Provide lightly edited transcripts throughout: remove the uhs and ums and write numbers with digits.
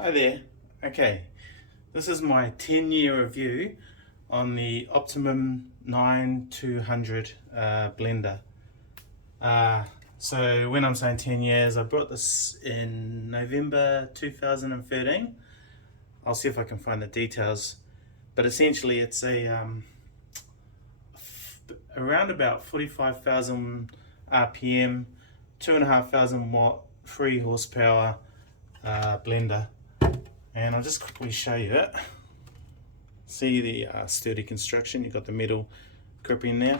Hi there. Okay, this is my 10-year review on the Optimum 9200 blender. So when I'm saying 10 years, I bought this in November 2013. I'll see if I can find the details, but essentially it's around about 45,000 RPM, 2,500 watt, 3 horsepower blender. And I'll just quickly show you it. See the sturdy construction, you've got the metal grip in there.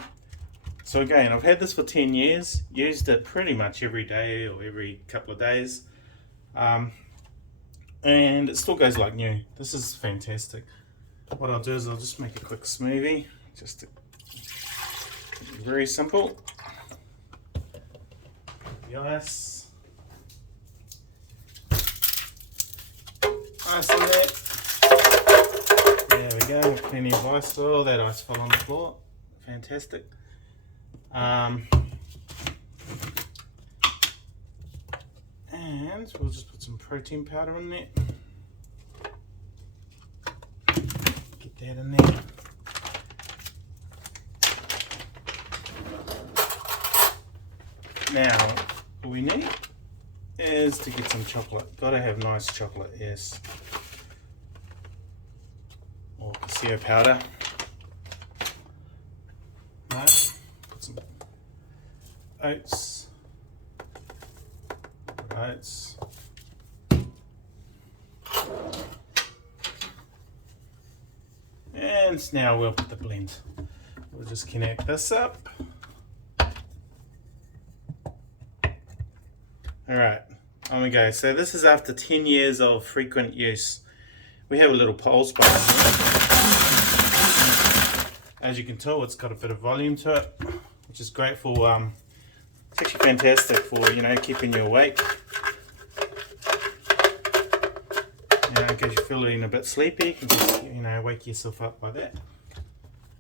So again, I've had this for 10 years, used it pretty much every day or every couple of days. And it still goes like new. This is fantastic. What I'll do is I'll just make a quick smoothie, very simple. The ice. Ice in there. There we go, plenty of ice. Oh, that ice fell on the floor. Fantastic. And we'll just put some protein powder in there. Get that in there. Now, what we need is to get some chocolate. Gotta have nice chocolate, yes. Or cassia powder. No, put some oats. Oats. And now we'll put the blend. We'll just connect this up. Alright, on we go. So this is after 10 years of frequent use. We have a little pulse bar. As you can tell, it's got a bit of volume to it, which is great for, it's actually fantastic for, keeping you awake. In case you're feeling a bit sleepy, you can just, wake yourself up by that.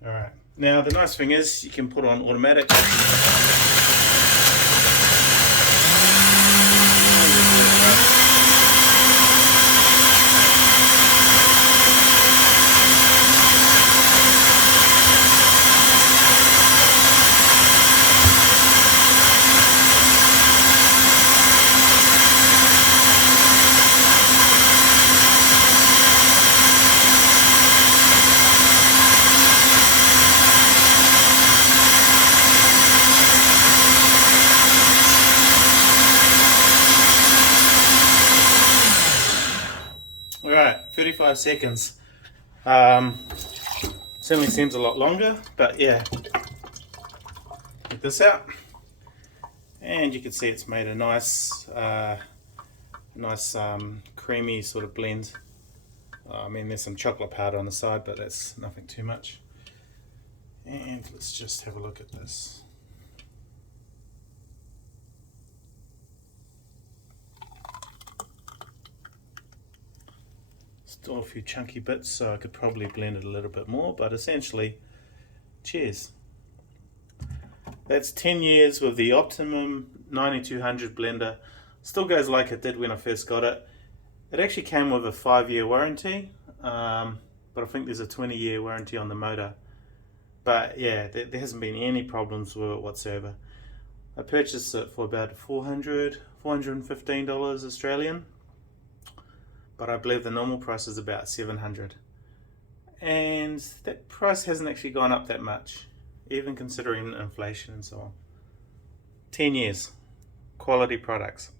Alright, now the nice thing is you can put on automatic. Alright, 35 seconds. Certainly seems a lot longer, but yeah. Get this out. And you can see it's made a nice, creamy sort of blend. I mean, there's some chocolate powder on the side, but that's nothing too much. And let's just have a look at this. Still a few chunky bits, so I could probably blend it a little bit more, but essentially, cheers. That's 10 years with the Optimum 9200 blender. Still goes like it did when I first got it. It actually came with a 5-year warranty, but I think there's a 20-year warranty on the motor. But yeah, there hasn't been any problems with it whatsoever. I purchased it for about $415 Australian. But I believe the normal price is about $700, and that price hasn't actually gone up that much, even considering inflation and so on. 10 years, quality products.